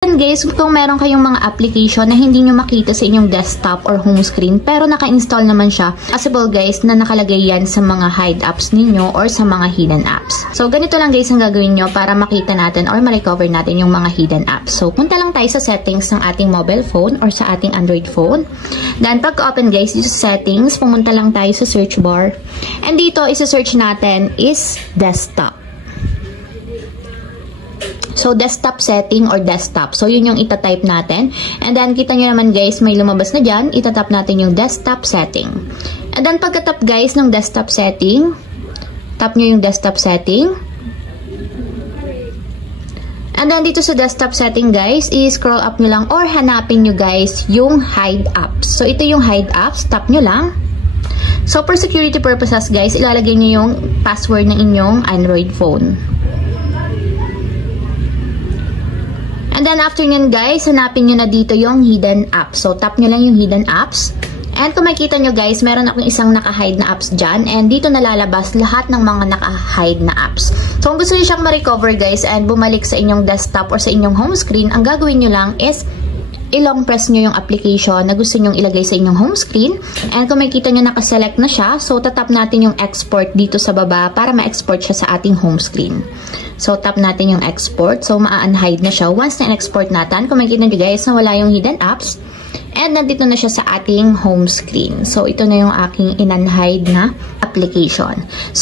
Guys, kung meron kayong mga application na hindi nyo makita sa inyong desktop or home screen pero naka-install naman siya, possible guys na nakalagay yan sa mga hide apps ninyo or sa mga hidden apps. So ganito lang guys ang gagawin nyo para makita natin or ma-recover natin yung mga hidden apps. So punta lang tayo sa settings ng ating mobile phone or sa ating Android phone. Then pag-open guys dito sa settings, pumunta lang tayo sa search bar. And dito isa-search natin is desktop. So, desktop setting or desktop. So, yun yung itatype natin. And then, kita nyo naman guys, may lumabas na dyan. Itatap natin yung desktop setting. And then, pagkatap guys ng desktop setting, tap nyo yung desktop setting. And then, dito sa desktop setting guys, i-scroll up nyo lang or hanapin nyo guys yung hide apps. So, ito yung hide apps. Tap nyo lang. So, for security purposes guys, ilalagay nyo yung password ng inyong Android phone. And then after nyan guys, hanapin nyo na dito yung hidden apps. So tap nyo lang yung hidden apps. And kung makikita nyo guys, meron akong isang naka-hide na apps dyan. And dito nalalabas lahat ng mga naka-hide na apps. So kung gusto nyo siyang ma-recover guys and bumalik sa inyong desktop or sa inyong home screen, ang gagawin nyo lang is i-long press nyo yung application na gusto nyong ilagay sa inyong home screen. And kung makikita nyo nakaselect na siya, so tatap natin yung export dito sa baba para ma-export siya sa ating home screen. So tap natin yung export. So ma-unhide na siya. Once na-export natin, kung makikita nyo guys na wala yung hidden apps, and nandito na siya sa ating home screen. So ito na yung aking in-unhide na application. So